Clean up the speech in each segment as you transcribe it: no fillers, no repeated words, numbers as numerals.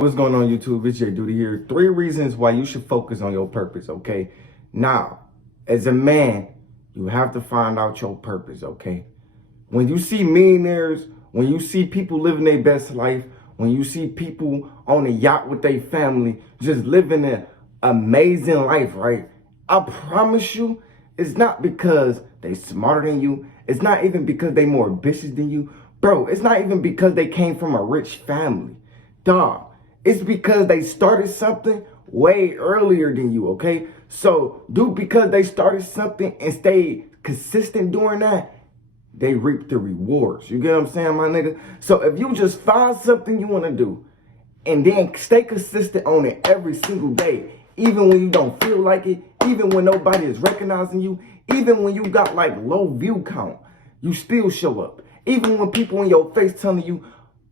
What's going on, YouTube? It's Jayyduty here. 3 reasons why you should focus on your purpose, okay? Now, as a man, you have to find out your purpose, okay? When you see millionaires, when you see people living their best life, when you see people on a yacht with their family, just living an amazing life, right? I promise you, it's not because they smarter than you. It's not even because they more ambitious than you. Bro, it's not even because they came from a rich family. Dog. It's because they started something way earlier than you, okay? So, because they started something and stayed consistent doing that, they reap the rewards. You get what I'm saying, my nigga? So, if you just find something you want to do and then stay consistent on it every single day, even when you don't feel like it, even when nobody is recognizing you, even when you got like low view count, you still show up. Even when people in your face telling you,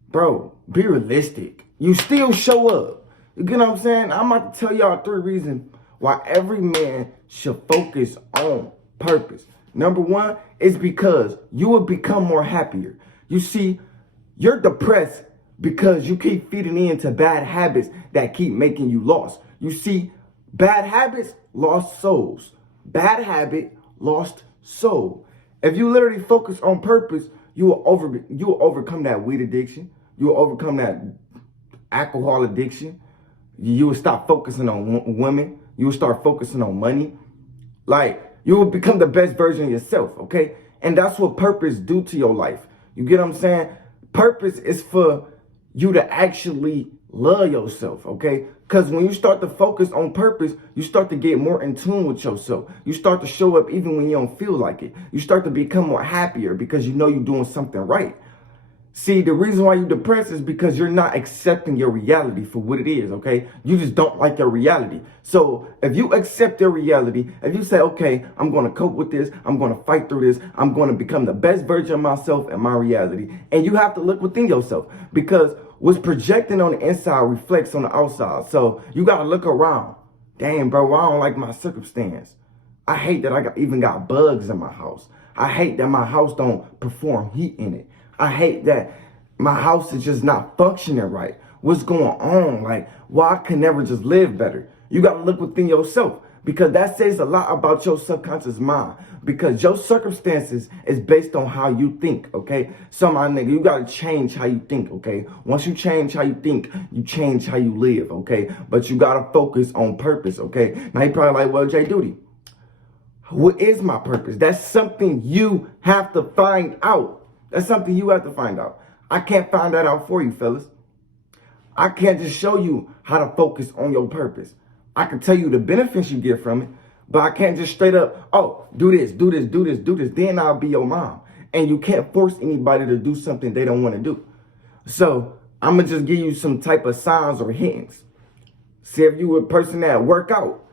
bro, be realistic, you still show up. You get what I'm saying? I'm about to tell y'all 3 reasons why every man should focus on purpose. Number 1 is because you will become more happier. You see, you're depressed because you keep feeding into bad habits that keep making you lost. You see, bad habits, lost souls. Bad habit, lost soul. If you literally focus on purpose, you will overcome that weed addiction. You will overcome that alcohol addiction. You will stop focusing on women. You will start focusing on money. Like, you will become the best version of yourself, okay? And that's what purpose do to your life. You get what I'm saying? Purpose is for you to actually love yourself, okay? Because when you start to focus on purpose, you start to get more in tune with yourself. You start to show up even when you don't feel like it. You start to become more happier because you know you're doing something right. See, the reason why you're depressed is because you're not accepting your reality for what it is, okay? You just don't like your reality. So if you accept your reality, if you say, okay, I'm going to cope with this, I'm going to fight through this, I'm going to become the best version of myself and my reality. And you have to look within yourself because what's projecting on the inside reflects on the outside. So you got to look around. Damn, bro, I don't like my circumstance. I hate that I even got bugs in my house. I hate that my house don't perform heat in it. I hate that my house is just not functioning right. What's going on? Like, why I can never just live better? You got to look within yourself because that says a lot about your subconscious mind because your circumstances is based on how you think, okay? So, my nigga, you got to change how you think, okay? Once you change how you think, you change how you live, okay? But you got to focus on purpose, okay? Now, you probably like, well, Jayyduty, what is my purpose? That's something you have to find out. That's something you have to find out. I can't find that out for you, fellas. I can't just show you how to focus on your purpose. I can tell you the benefits you get from it, but I can't just straight up, oh, do this, do this, do this, do this. Then I'll be your mom. And you can't force anybody to do something they don't want to do. So I'm going to just give you some type of signs or hints. See, if you a person that work out,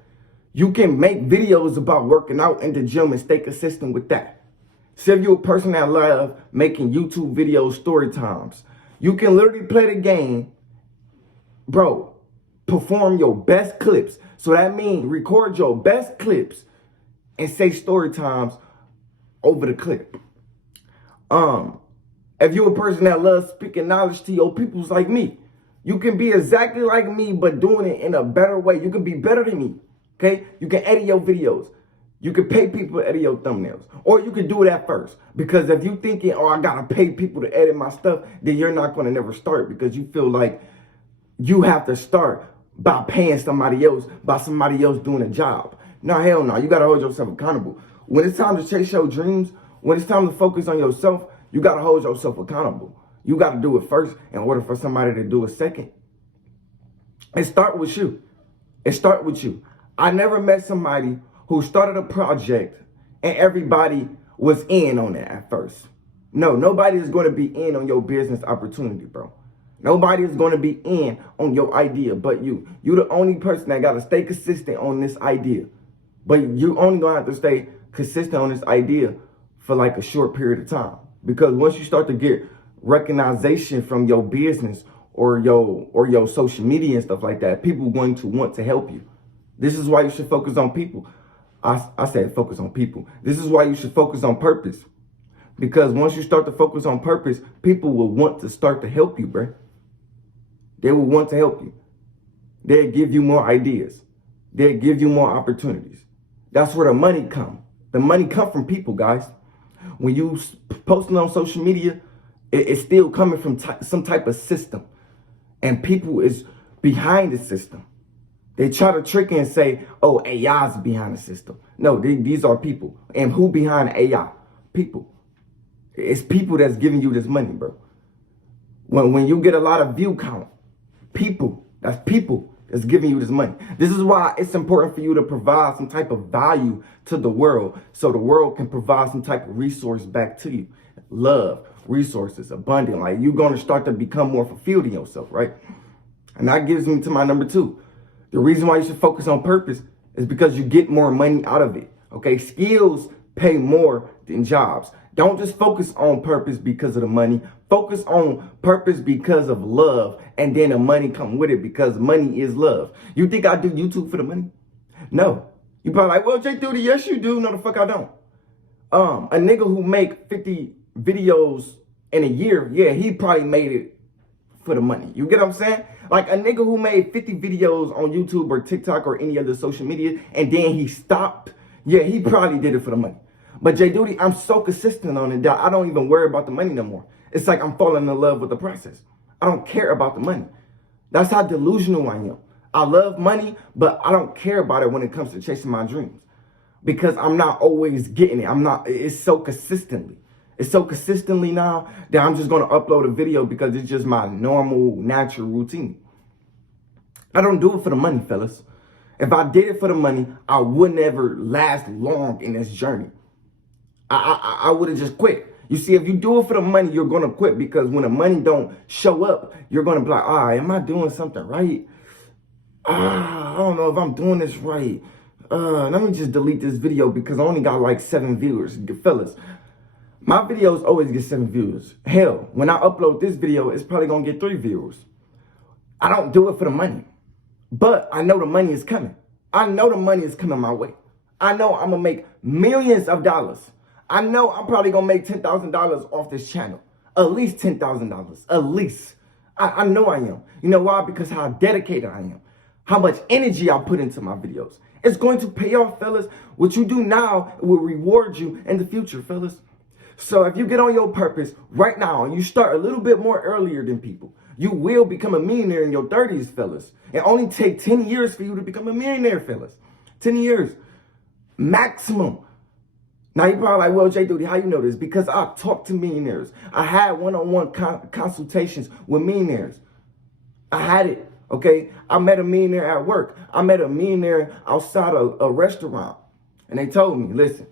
you can make videos about working out in the gym and stay consistent with that. See, if you're a person that love making YouTube videos, story times, you can literally play the game, bro, perform your best clips. So that means record your best clips and say story times over the clip. If you're a person that loves speaking knowledge to your peoples like me, you can be exactly like me, but doing it in a better way. You can be better than me, okay? You can edit your videos. You can pay people to edit your thumbnails. Or you can do that first. Because if you thinking, oh, I got to pay people to edit my stuff, then you're not going to never start because you feel like you have to start by paying somebody else, by somebody else doing a job. No, hell no. You got to hold yourself accountable. When it's time to chase your dreams, when it's time to focus on yourself, you got to hold yourself accountable. You got to do it first in order for somebody to do it second. It start with you. It start with you. I never met somebody who started a project and everybody was in on it at first. No, nobody is going to be in on your business opportunity, bro. Nobody is going to be in on your idea but you. You're the only person that got to stay consistent on this idea. But you only going to have to stay consistent on this idea for like a short period of time. Because once you start to get recognition from your business or your social media and stuff like that, people are going to want to help you. This is why you should focus on people. I said focus on people. This is why you should focus on purpose. Because once you start to focus on purpose, people will want to start to help you, bro. They will want to help you. They'll give you more ideas. They'll give you more opportunities. That's where the money come. The money come from people, guys. When you posting on social media, it's still coming from some type of system. And people is behind the system. They try to trick you and say, oh, AI is behind the system. No, these are people. And who behind AI? People. It's people that's giving you this money, bro. When you get a lot of view count, people that's giving you this money. This is why it's important for you to provide some type of value to the world so the world can provide some type of resource back to you. Love, resources, abundant. Like, you're going to start to become more fulfilled in yourself, right? And that gives me to my number 2. The reason why you should focus on purpose is because you get more money out of it, okay? Skills pay more than jobs. Don't just focus on purpose because of the money. Focus on purpose because of love, and then the money come with it because money is love. You think I do YouTube for the money? No. You probably like, well, Jayyduty, yes you do. No, the fuck I don't. A nigga who make 50 videos in a year, yeah, he probably made it for the money. You get what I'm saying? Like, a nigga who made 50 videos on YouTube or TikTok or any other social media, and then he stopped, yeah, he probably did it for the money. But Jayyduty, I'm so consistent on it that I don't even worry about the money no more. It's like I'm falling in love with the process. I don't care about the money. That's how delusional I am. I love money, but I don't care about it when it comes to chasing my dreams. Because I'm not always getting it. It's so consistently. It's so consistently now that I'm just going to upload a video because it's just my normal, natural routine. I don't do it for the money, fellas. If I did it for the money, I would never last long in this journey. I would have just quit. You see, if you do it for the money, you're going to quit, because when the money don't show up, you're going to be like, am I doing something right? I don't know if I'm doing this right. Let me just delete this video because I only got like 7 viewers. Fellas, my videos always get 7 views. Hell, when I upload this video, it's probably going to get 3 viewers. I don't do it for the money, but I know the money is coming. I know the money is coming my way. I know I'm going to make millions of dollars. I know I'm probably going to make $10,000 off this channel. At least $10,000. At least. I know I am. You know why? Because how dedicated I am. How much energy I put into my videos. It's going to pay off, fellas. What you do now will reward you in the future, fellas. So if you get on your purpose right now and you start a little bit more earlier than people, you will become a millionaire in your 30s, fellas. It only takes 10 years for you to become a millionaire, fellas. 10 years. Maximum. Now you're probably like, well, Jayyduty, how you know this? Because I talk to millionaires. I had one-on-one consultations with millionaires. I had it, okay? I met a millionaire at work. I met a millionaire outside a restaurant. And they told me, listen,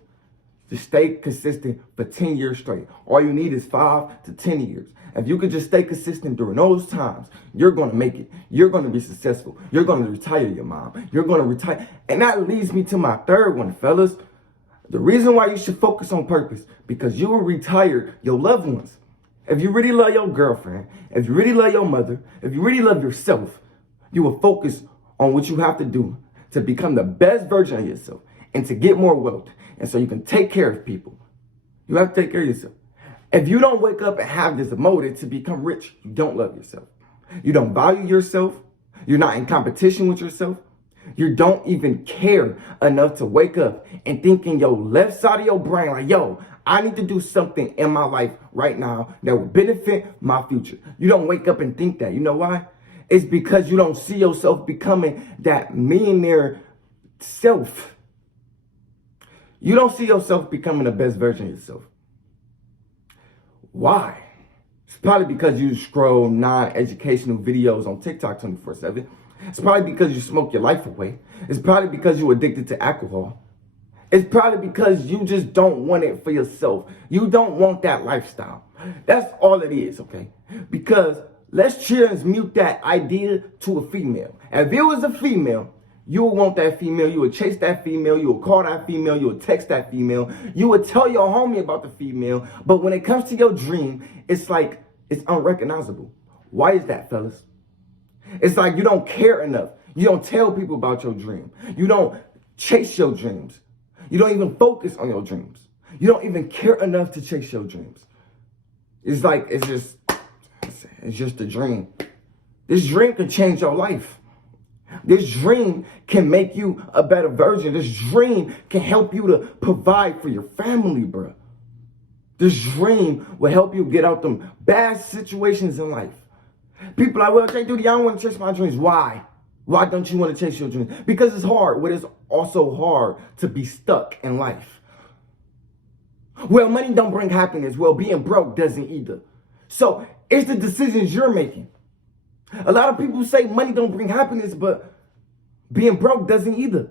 just stay consistent for 10 years straight. All you need is 5 to 10 years. If you could just stay consistent during those times, you're going to make it. You're going to be successful. You're going to retire your mom. You're going to retire. And that leads me to my third one, fellas. The reason why you should focus on purpose, because you will retire your loved ones. If you really love your girlfriend, if you really love your mother, if you really love yourself, you will focus on what you have to do to become the best version of yourself and to get more wealth. And so you can take care of people. You have to take care of yourself. If you don't wake up and have this motive to become rich, you don't love yourself. You don't value yourself. You're not in competition with yourself. You don't even care enough to wake up and think in your left side of your brain like, yo, I need to do something in my life right now that will benefit my future. You don't wake up and think that. You know why? It's because you don't see yourself becoming that millionaire self. You don't see yourself becoming the best version of yourself. Why? It's probably because you scroll non-educational videos on TikTok 24/7. It's probably because you smoke your life away. It's probably because you're addicted to alcohol. It's probably because you just don't want it for yourself. You don't want that lifestyle. That's all it is, okay? Because let's transmute that idea to a female. If it was a female, you would want that female. You would chase that female. You would call that female. You would text that female. You would tell your homie about the female. But when it comes to your dream, it's like it's unrecognizable. Why is that, fellas? It's like you don't care enough. You don't tell people about your dream. You don't chase your dreams. You don't even focus on your dreams. You don't even care enough to chase your dreams. It's like, it's just a dream. This dream can change your life. This dream can make you a better version. This dream can help you to provide for your family, bro. This dream will help you get out them bad situations in life. People are like, well, Jayyduty, I don't want to chase my dreams. Why? Why don't you want to chase your dreams? Because it's hard. But it's also hard to be stuck in life. Well, money don't bring happiness. Well, being broke doesn't either. So it's the decisions you're making. A lot of people say money don't bring happiness, but being broke doesn't either.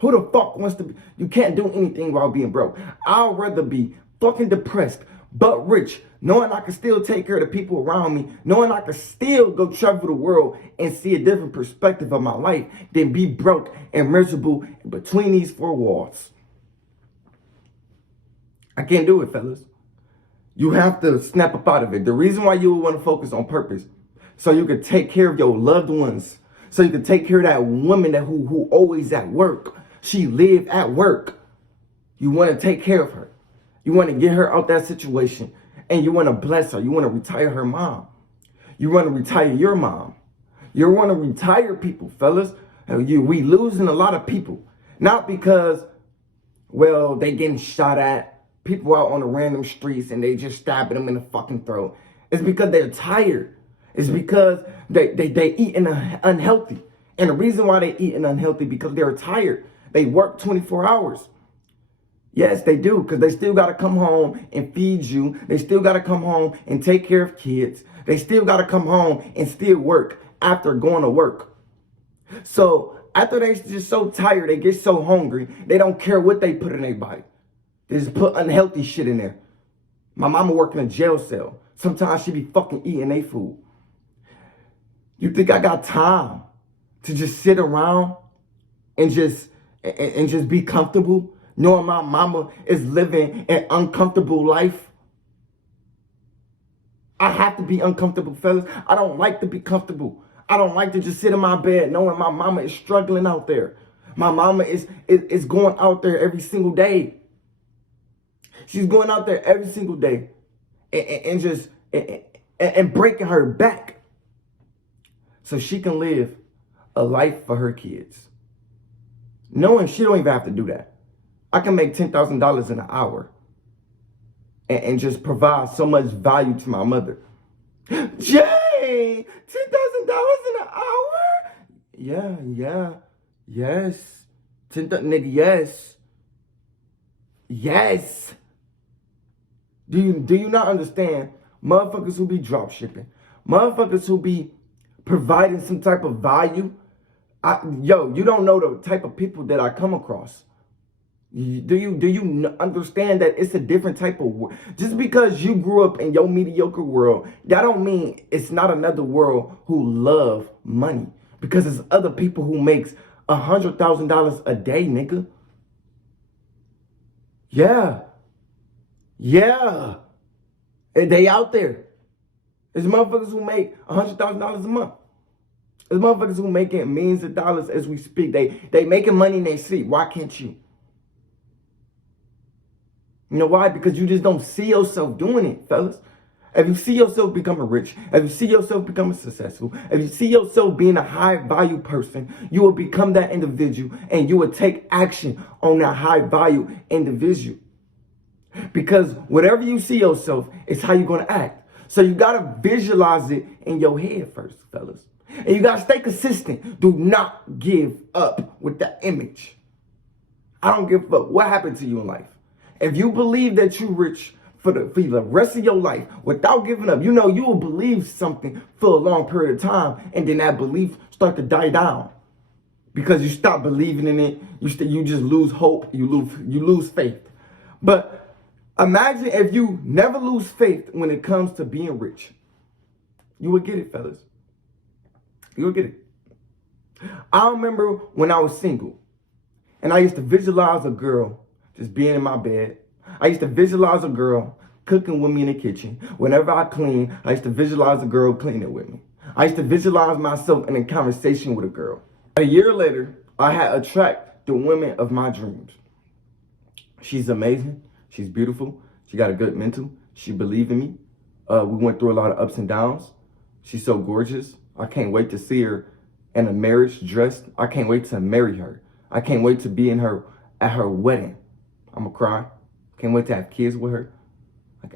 Who the fuck wants to be? You can't do anything while being broke. I'd rather be fucking depressed, but rich, knowing I can still take care of the people around me, knowing I can still go travel the world and see a different perspective of my life than be broke and miserable between these four walls. I can't do it, fellas. You have to snap up out of it. The reason why you would want to focus on purpose, so you can take care of your loved ones, so you can take care of that woman that who always at work. She live at work. You want to take care of her. You want to get her out that situation, and you want to bless her. You want to retire her mom. You want to retire your mom. You want to retire people, fellas. We losing a lot of people, not because, well, they getting shot at. People out on the random streets and they just stabbing them in the fucking throat. It's because they're tired. It's because they eating unhealthy. And the reason why they eating unhealthy because they're tired. They work 24 hours. Yes, they do, because they still got to come home and feed you. They still got to come home and take care of kids. They still got to come home and still work after going to work. So after they just so tired, they get so hungry, they don't care what they put in their body. They just put unhealthy shit in there. My mama work in a jail cell. Sometimes she be fucking eating their food. You think I got time to just sit around and just be comfortable, knowing my mama is living an uncomfortable life? I have to be uncomfortable, fellas. I don't like to be comfortable. I don't like to just sit in my bed knowing my mama is struggling out there. My mama is going out there every single day. She's going out there every single day and breaking her back so she can live a life for her kids. Knowing she don't even have to do that. I can make $10,000 in an hour and just provide so much value to my mother. Jay, $10,000 in an hour? Yes. Nigga, yes. Yes. Do you not understand? Motherfuckers who be drop shipping, motherfuckers who be providing some type of value. You don't know the type of people that I come across. Do you understand that it's a different type of world? Just because you grew up in your mediocre world, that don't mean it's not another world who love money. Because there's other people who makes $100,000 a day, nigga. Yeah. And they out there. There's motherfuckers who make $100,000 a month. There's motherfuckers who making millions of dollars as we speak. They making money in their sleep. Why can't you? You know why? Because you just don't see yourself doing it, fellas. If you see yourself becoming rich, if you see yourself becoming successful, if you see yourself being a high value person, you will become that individual and you will take action on that high value individual. Because whatever you see yourself is how you're going to act. So you got to visualize it in your head first, fellas. And you got to stay consistent. Do not give up with that image. I don't give a fuck what happened to you in life. If you believe that you're rich for the rest of your life without giving up, you know you will believe something for a long period of time, and then that belief start to die down because you stop believing in it. You just lose hope. You lose faith. But imagine if you never lose faith when it comes to being rich. You would get it, fellas. You would get it. I remember when I was single, and I used to visualize a girl just being in my bed. I used to visualize a girl cooking with me in the kitchen. Whenever I clean, I used to visualize a girl cleaning with me. I used to visualize myself in a conversation with a girl. A year later, I had attracted the woman of my dreams. She's amazing. She's beautiful. She got a good mental. She believed in me. We went through a lot of ups and downs. She's so gorgeous. I can't wait to see her in a marriage dress. I can't wait to marry her. I can't wait to be at her wedding. I'm gonna cry. Can't wait to have kids with her.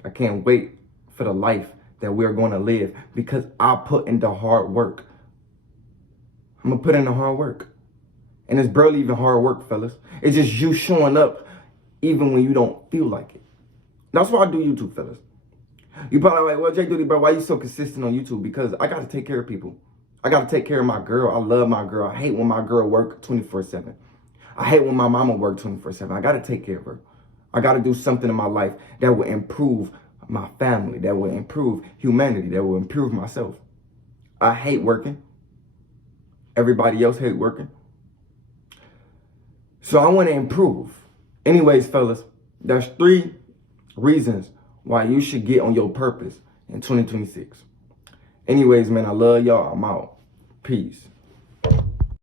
I can't wait for the life that we're going to live because I put in the hard work. I'm gonna put in the hard work. And it's barely even hard work, fellas. It's just you showing up even when you don't feel like it. That's why I do YouTube, fellas. You probably like, well, Jayyduty, bro, why you so consistent on YouTube? Because I got to take care of people. I got to take care of my girl. I love my girl. I hate when my girl work 24/7. I hate when my mama work 24/7. I got to take care of her. I got to do something in my life that will improve my family, that will improve humanity, that will improve myself. I hate working. Everybody else hate working. So I want to improve. Anyways, fellas, there's 3 reasons why you should get on your purpose in 2026. Anyways, man, I love y'all. I'm out. Peace.